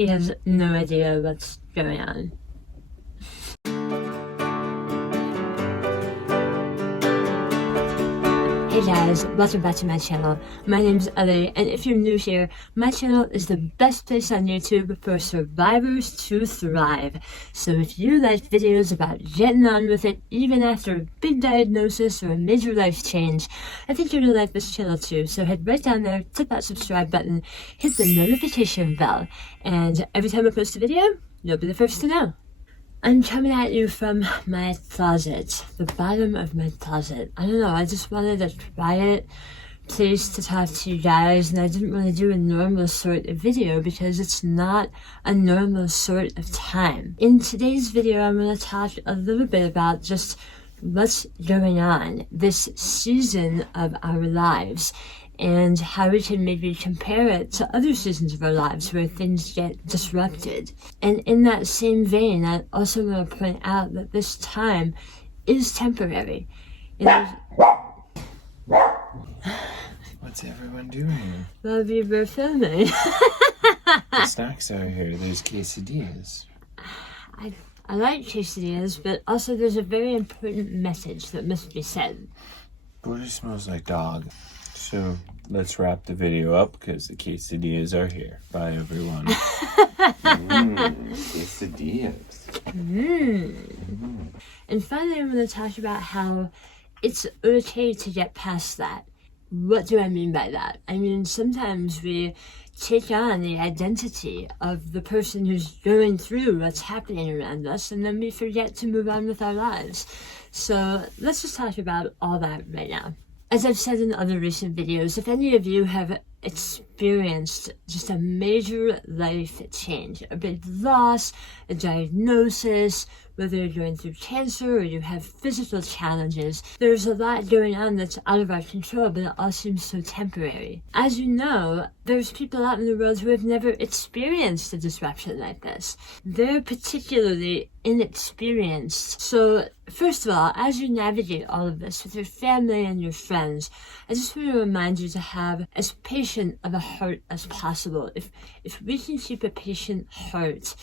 He has no idea what's going on. Hey guys, welcome back to my channel. My name's Elly, and if you're new here, my channel is the best place on YouTube for survivors to thrive. So if you like videos about getting on with it even after a big diagnosis or a major life change, I think you're gonna like this channel too. So head right down there, click that subscribe button, hit the notification bell, and every time I post a video, you'll be the first to know. I'm coming at you from my closet, the bottom of my closet. I don't know, I just wanted a quiet place to talk to you guys, and I didn't want to do a normal sort of video because it's not a normal sort of time. In today's video, I'm going to talk a little bit about just what's going on this season of our lives, and how we can maybe compare it to other seasons of our lives where things get disrupted. And in that same vein, I also want to point out that this time is temporary. You know, what's everyone doing? well, we were filming. The snacks are here. There's quesadillas. I like quesadillas, but also there's a very important message that must be said. Border smells like dog. So let's wrap the video up because the quesadillas are here. Bye, everyone. Quesadillas. And finally, I'm going to talk about how it's okay to get past that. What do I mean by that? I mean, sometimes we take on the identity of the person who's going through what's happening around us, and then we forget to move on with our lives. So let's just talk about all that right now. As I've said in other recent videos, if any of you have experienced just a major life change, a big loss, a diagnosis, whether you're going through cancer or you have physical challenges, there's a lot going on that's out of our control, but it all seems so temporary. As you know, there's people out in the world who have never experienced a disruption like this. They're particularly inexperienced. So, first of all, as you navigate all of this with your family and your friends, I just want to remind you to have as patient of a heart as possible. If we can keep a patient heart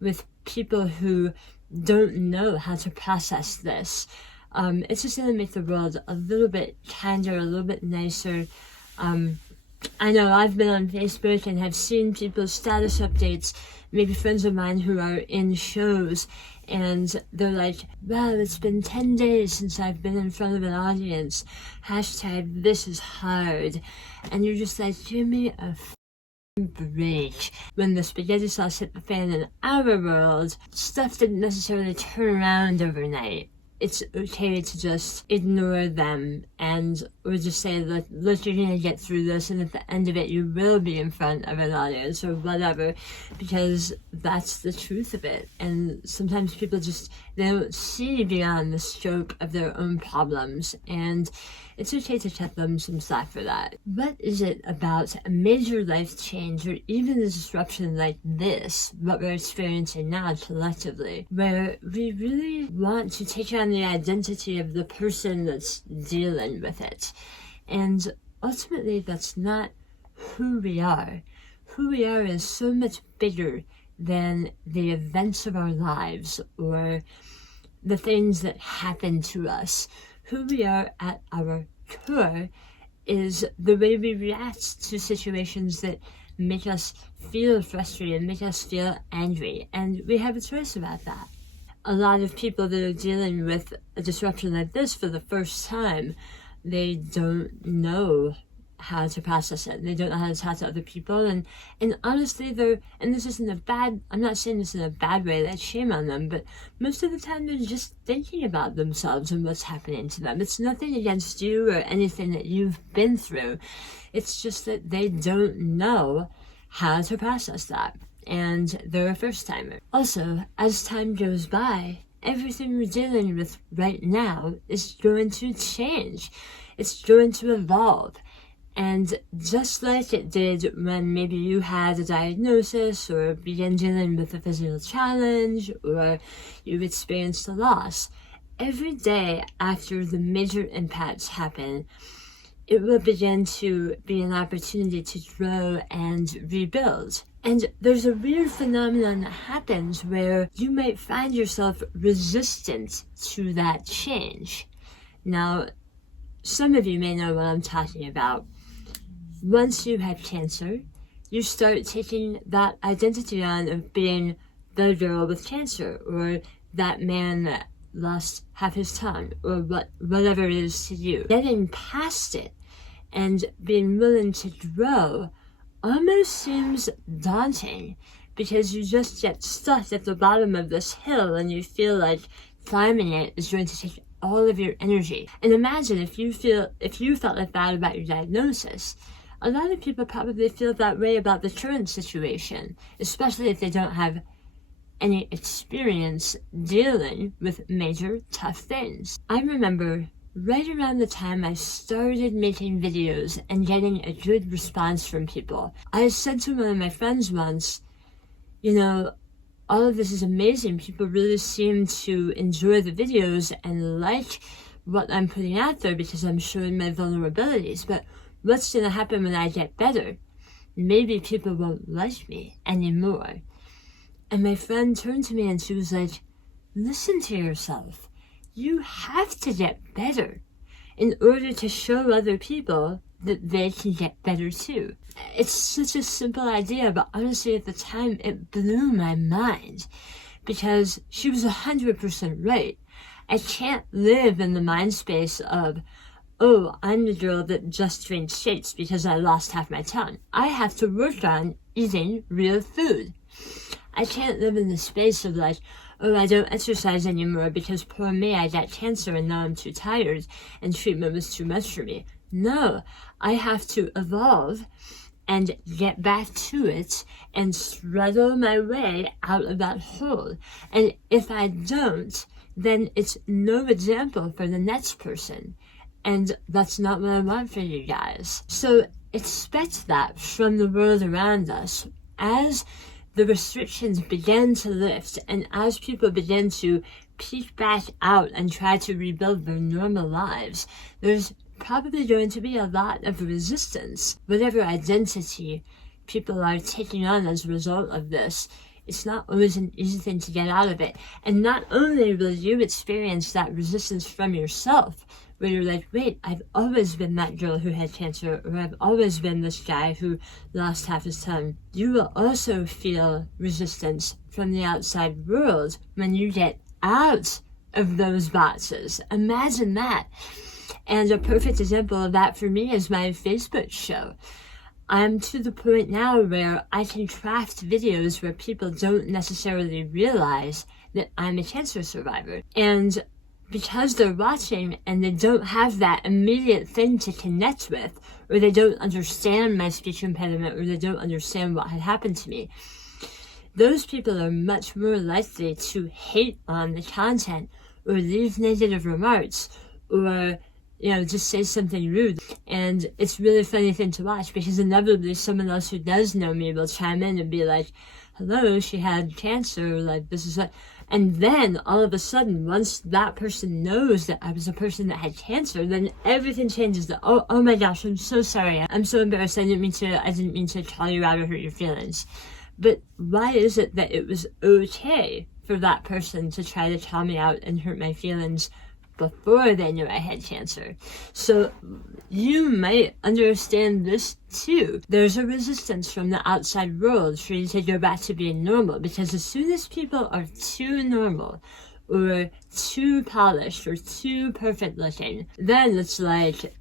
with people who don't know how to process this, it's just going to make the world a little bit kinder, a little bit nicer. I know I've been on Facebook and have seen people's status updates, maybe friends of mine who are in shows, and they're like, wow, it's been 10 days since I've been in front of an audience. Hashtag this is hard. And you're just like, give me a break. When the spaghetti sauce hit the fan in our world, stuff didn't necessarily turn around overnight. It's okay to just ignore them or just say, look, you're gonna get through this, and at the end of it, you will be in front of an audience or whatever, because that's the truth of it. And sometimes people they don't see beyond the scope of their own problems, and it's okay to cut them some slack for that. What is it about a major life change or even a disruption like this, what we're experiencing now collectively, where we really want to take on the identity of the person that's dealing with it? And ultimately, that's not who we are. Who we are is so much bigger than the events of our lives or the things that happen to us. Who we are at our core is the way we react to situations that make us feel frustrated, make us feel angry, and we have a choice about that. A lot of people that are dealing with a disruption like this for the first time, they don't know how to process it. They don't know how to talk to other people, and honestly, and this isn't I'm not saying this in a bad way, that's shame on them, but most of the time they're just thinking about themselves and what's happening to them. It's nothing against you or anything that you've been through. It's just that they don't know how to process that, and they're a first timer. Also, as time goes by, everything we're dealing with right now is going to change. It's going to evolve. And just like it did when maybe you had a diagnosis or began dealing with a physical challenge or you experienced a loss, every day after the major impacts happen, it will begin to be an opportunity to grow and rebuild. And there's a weird phenomenon that happens where you might find yourself resistant to that change. Now, some of you may know what I'm talking about. Once you have cancer, you start taking that identity on of being the girl with cancer, or that man that lost half his tongue, or whatever it is to you. Getting past it and being willing to grow almost seems daunting, because you just get stuck at the bottom of this hill and you feel like climbing it is going to take all of your energy. And imagine if you felt like that about your diagnosis. A lot of people probably feel that way about the current situation, especially if they don't have any experience dealing with major tough things. I remember right around the time I started making videos and getting a good response from people, I said to one of my friends once, all of this is amazing. People really seem to enjoy the videos and like what I'm putting out there because I'm showing my vulnerabilities. But what's going to happen when I get better? Maybe people won't like me anymore. And my friend turned to me and she was like, listen to yourself. You have to get better in order to show other people that they can get better too. It's such a simple idea, but honestly at the time it blew my mind, because she was 100% right. I can't live in the mind space of, oh, I'm the girl that just drinks shakes because I lost half my tongue. I have to work on eating real food. I can't live in the space of like, oh, I don't exercise anymore because poor me, I got cancer and now I'm too tired and treatment was too much for me. No, I have to evolve and get back to it and struggle my way out of that hole. And if I don't, then it's no example for the next person. And that's not what I want for you guys. So expect that from the world around us. As the restrictions begin to lift and as people begin to peek back out and try to rebuild their normal lives, there's probably going to be a lot of resistance. Whatever identity people are taking on as a result of this, it's not always an easy thing to get out of it. And not only will you experience that resistance from yourself, where you're like, wait, I've always been that girl who had cancer, or I've always been this guy who lost half his tongue. You will also feel resistance from the outside world when you get out of those boxes. Imagine that. And a perfect example of that for me is my Facebook show. I'm to the point now where I can craft videos where people don't necessarily realize that I'm a cancer survivor. And because they're watching and they don't have that immediate thing to connect with, or they don't understand my speech impediment, or they don't understand what had happened to me, those people are much more likely to hate on the content or leave negative remarks or just say something rude. And it's really funny thing to watch, because inevitably someone else who does know me will chime in and be like, hello, she had cancer, like this is what. And then all of a sudden, once that person knows that I was a person that had cancer, then everything changes. Oh my gosh, I'm so sorry. I'm so embarrassed. I didn't mean to call you out or hurt your feelings. But why is it that it was okay for that person to try to call me out and hurt my feelings before they knew I had cancer? So you might understand this too. There's a resistance from the outside world for you to go back to being normal, because as soon as people are too normal or too polished or too perfect looking, then it's like,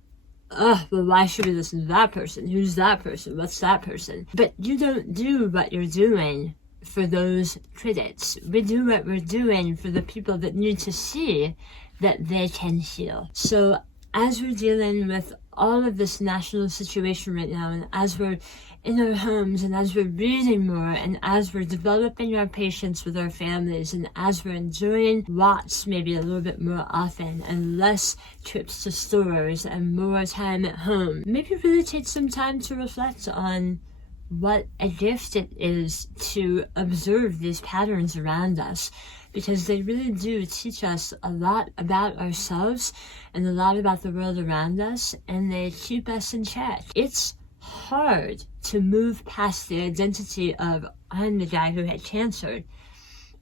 well, why should we listen to that person? Who's that person? What's that person? But you don't do what you're doing for those critics. We do what we're doing for the people that need to see that they can heal. So as we're dealing with all of this national situation right now, and as we're in our homes, and as we're reading more, and as we're developing our patience with our families, and as we're enjoying walks maybe a little bit more often, and less trips to stores, and more time at home, maybe really take some time to reflect on what a gift it is to observe these patterns around us. because they really do teach us a lot about ourselves and a lot about the world around us, and they keep us in check. It's hard to move past the identity of I'm the guy who had cancer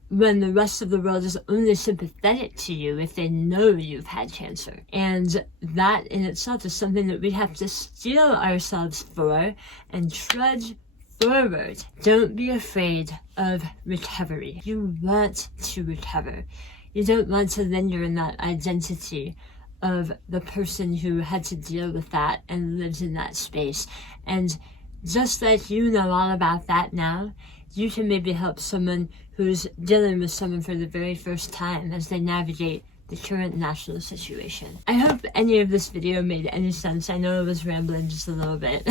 when the rest of the world is only sympathetic to you if they know you've had cancer. And that in itself is something that we have to steel ourselves for and trudge forward. Don't be afraid of recovery. You want to recover. You don't want to linger in that identity of the person who had to deal with that and lives in that space. And just like you know all about that now, you can maybe help someone who's dealing with someone for the very first time as they navigate the current national situation. I hope any of this video made any sense. I know I was rambling just a little bit,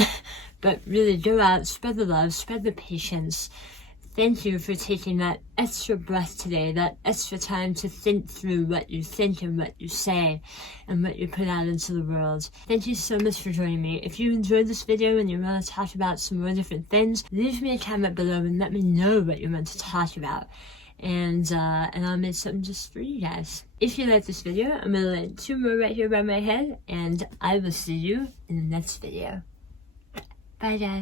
but really go out, spread the love, spread the patience. Thank you for taking that extra breath today, that extra time to think through what you think and what you say and what you put out into the world. Thank you so much for joining me. If you enjoyed this video and you want to talk about some more different things, leave me a comment below and let me know what you want to talk about. And I'll make something just for you guys. If you like this video, I'm going to link 2 more right here by my head, and I will see you in the next video. Bye guys.